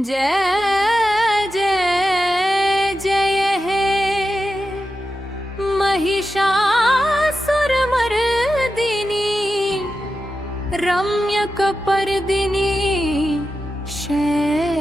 जय जय जय हे महिषासुरमर्दिनी रम्यकपर्दिनी शैलसुते।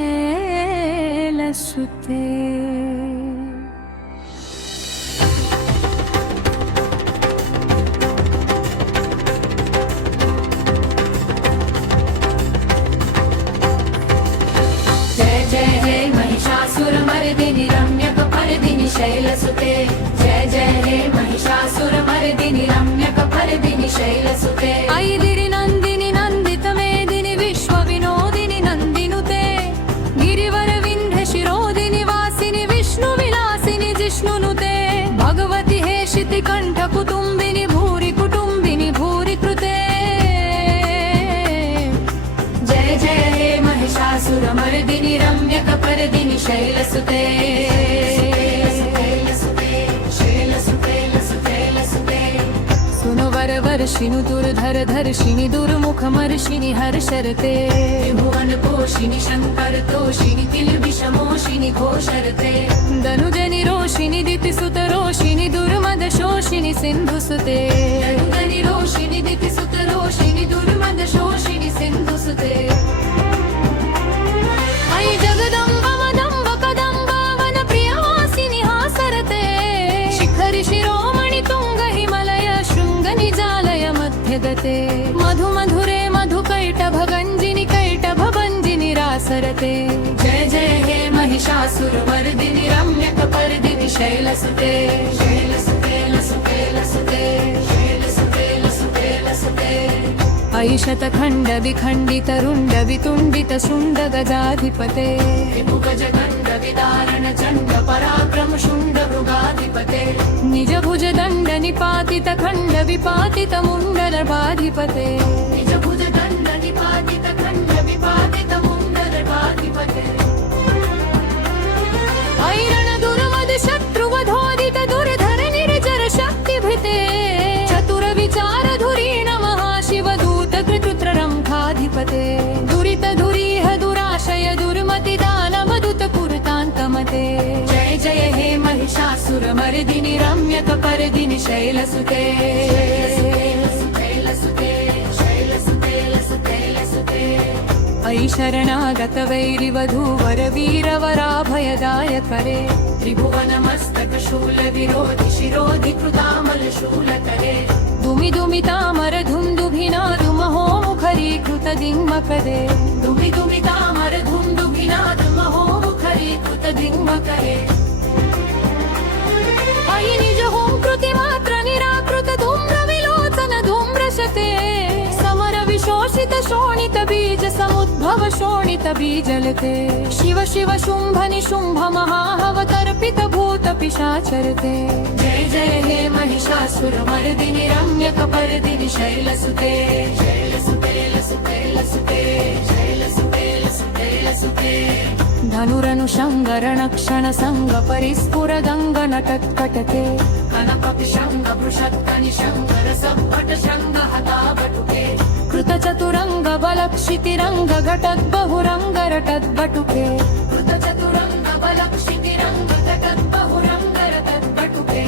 महिषासुरमर्दिनि रम्यकपर्दिनि शैलसुते। जय जय हे महिषासुरमर्दिनि रम्यकपर्दिनि शैलसुते। ऐदिरि नन्दिनि नन्दितमेदिनि विश्वविनोदिनि नन्दिनुते। गिरिवरविन्ध्य शिरोदिनि वासिनि विष्णुविलासिनि जिष्णुनुते। भगवति हे शितिकण्ठकुटुम्बिनि भूरि कुटुम्बिनि भूरि कृते। जय जय हे महिषासुरमर्दिनि रम्यकपर्दिनि शैलसुते। वर्षिणु दुर्धर धर्षिणि दुर्मुखमर्षिणि हर्षरते। भुवन पोषिणि शङ्कर तोषिणि किल्बिषमोषिणि घोषरते। धनुजनि रोषिणि दितिसुत रोषिणि दुर्मद शोषिणि सिन्धुसुते। धनुजनि रोषिणि दितिसुत रोषिणि दुर्मद शोषिणि सिन्धुसुते। अयि जगदम्ब मदम्ब कदम्ब वन प्रियवासिनि हासरते। शिखरि शिरोमणि तुङ्ग हिमलय शृङ्ग निजालय मध्यगते। मधु मधुरे मधुकैटभगञ्जिनि कैटभभञ्जिनि रासरते। जय जय हे महिषासुरमर्दिनि रम्यकपर्दिनि शैलसुते। शैलसुते लसुते लसुते शैलसुते लसुते लसुते। अयि शतखण्ड विखण्डित रुण्ड वितुण्डित शुण्ड गजाधिपते। विमुगज गण्ड विदारण चण्ड पराक्रम शुण्ड मृगाधिपते। निज भुज दण्ड निपातित खण्ड विपातित मुण्डनभाधिपते। निज भुज दण्ड निपातित खण्ड विपातित मुण्डनभाधिपते। अयि रणदुर्मद शत्रुवधोदित दुर्धर निर्जर शक्तिभृते। चतुर विचार धुरीण महाशिव दूत कृतुत्ररङ्खाधिपते। दुरित दुरीह दुराशय दुर्मति दानवदूत कुरुतान्तमते। जय जय हे महिषासुरमर्दिनि रम्यकपर्दिनि शैलसुते। अयि शरणागत वैरिवधूवर वीरवराभयदायकरे। त्रिभुवनमस्तक शूल विरोधि शिरोधि कृतामल शूलकरे। दुमि दुमि तामर धुन्दुभिना दुमहो मुखरीकृत दिङ्मकरे। दुमि दुमि तामर धुन्दुभिना दुमहो मुखरीकृत दिङ्मकरे। अयि निज होंकृति मात्र निराकृत धूम्र विलोचन धूम्रशते। समर विशोषित शोणित बीज समुद्भव शोणित बीजलते। शिव शिव शुम्भ निशुम्भ महाहवतर्पित भूत पिशाचरते। जय जय हे महिषासुरमर्दिनि रम्यकपर्दिनि शैलसुते। शैलसुते लसुते लसुते शैलसुते लसुते लसुते। धनुरनुषङ्ग क्षण संग परिस्फुर गङ्ग नटत्कटते। कनकपि शङ्ग बृषत्कनि शङ्ग रसपट शङ्ग हताबटुके। कृत चतुरङ्ग बलक्षितिरङ्ग घटद् बहुरङ्ग रटद् बटुके। कृत चतुरङ्ग बलक्षितिरङ्ग घटद् बहुरङ्ग रटद् बटुके।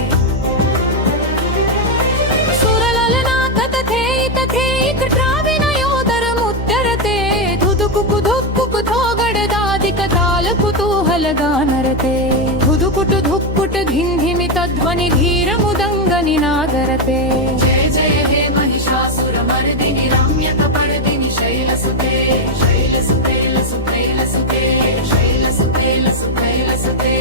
सुरललनाथ तथेयि तथेयि कट्राविनयोदर मुद्दरते। धुधुकुकु धुक्कुकु थोगडदादिक ताल कुतूहल गानरते। धुधुकुटु धुक्कुट धिन्धिमि तध्वनि धीर मुदङ्ग निनादरते। जय जय हे महिषासुरमर्दिनि रम्यकपर्दिनि शैलसुते। शैलसुते लसुते लसुते शैलसुते लसुते लसुते।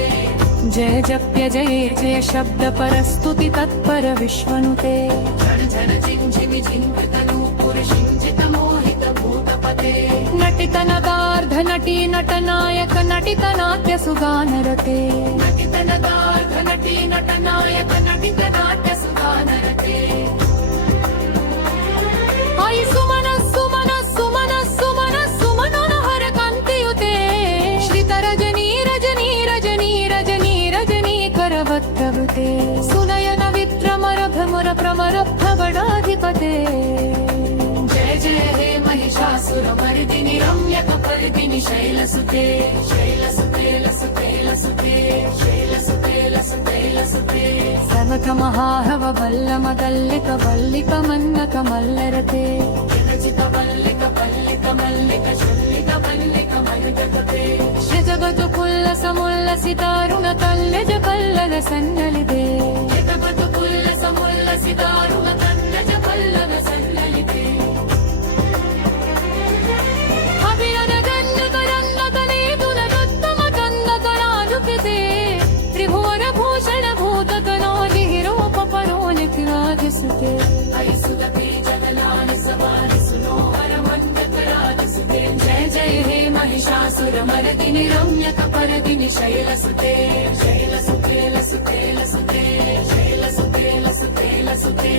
जय जप्य जय जय शब्द परस्तुति तत्पर विश्वनुते। झण झण झिञ्झिमि झिन्कृत नूपुर शिञ्जित मोहित भूतपते। नटित नगार्ध नटी नटनायक नटित नाट्य सुगानरते। नटित नगार्ध नटी नटनायक नटित नाट्य सुगानरते। अयि सुमन सुमन सुमन सुमन सुमनोहर कान्तियुते। श्रित रजनी रजनी रजनी रजनी रजनी करवक्त्रवृते। सुनयन वित्रमर भ्रमर प्रमर भवडाधिपते। जय जय हे महिषासुरमर्दिनि रम्यकपर्दिनि शैलसुते शैलसुते लसुते लसुते शैलसुते लसुते लसुते सवकमहाहव वल्लमदल्लिक वल्लिक मन्नक मल्लरते विरचित वल्लिक पल्लिक मल्लिक शुल्लिक वल्लिक मल्लिकते जगतु कुल्लसमुल्लसितारुण तल्लज पल्लद सन्नलिते जगतु कुल्लसमुल्लसितारुण तल्लज पल्लद सन्नलिते अभिनद गन्नक रन्नकलेतुलनुत्तम कन्दकरानुकृते त्रिभुवन भूषण भूतकनोलिहिरोप परोनितिराजसुते अयसुगते जगलानि सवानि सुनोहर मन्डकराजसुते जय जय हे महिषासुरमर्दिनि रम्यकपर्दिनि शैलसुते शैलसुते लसुते लसुते शैलसुते लसुते लसुते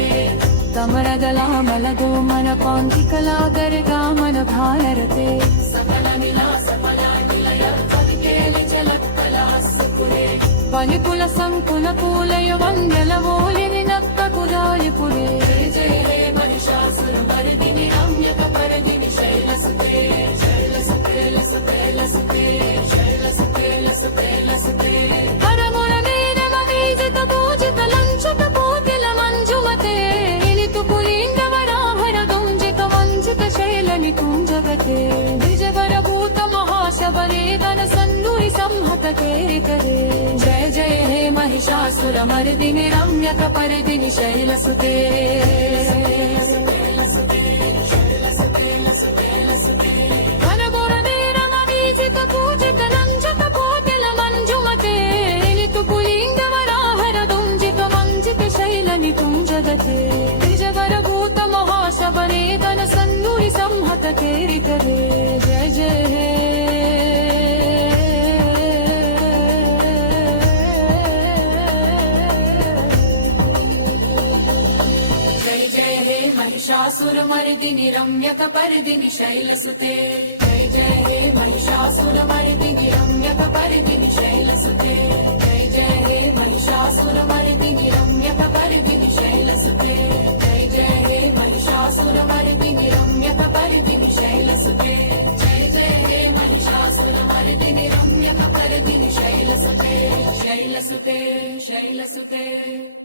कमरदलामलगोमन कान्तिकलागर्गामन भाररते सफलनिला सफला निलय कविकेलि जलत्कलासुपुरे पनिकुल संकुल कूलय वन्द्यलवोलिनि नक्तकुलायपुरे जय जय हे महिषासुरमर्दिनि रम्यकपर्दिनि शैलसुते शैलसुते लसुते लसुते शैलसुते लसुते लसुते हरमुरमेरमवीजित पूजित लञ्छित कोकिल मञ्जुमते इलितु पुलीन्दवराभर दुञ्जित वञ्जित शैलनिकुञ्जगते द्विजवरभूत महाशबरेदन सन्नुरि संहत केरितरे जय जय हे महिषासुरमर्दिनि रम्यकपर्दिनि शैलसुते हरमुरमेरमवीजित पूजित लञ्छित कोकिल मञ्जुमते इलितु पुलीन्दवराभर दुञ्जित वञ्जित शैलनिकुञ्जगते द्विजवरभूत महाशबरेदन सन्नुरि संहत केरितरे जय जय हे जय जय हे महिषासुरमर्दिनि रम्यकपर्दिनि शैलसुते जय जय हे महिषासुरमर्दिनि रम्यकपर्दिनि शैलसुते जय जय हे महिषासुरमर्दिनि रम्यकपर्दिनि शैलसुते जय जय हे महिषासुरमर्दिनि रम्यकपर्दिनि शैलसुते जय जय हे महिषासुरमर्दिनि रम्यकपर्दिनि शैलसुते शैलसुते शैलसुते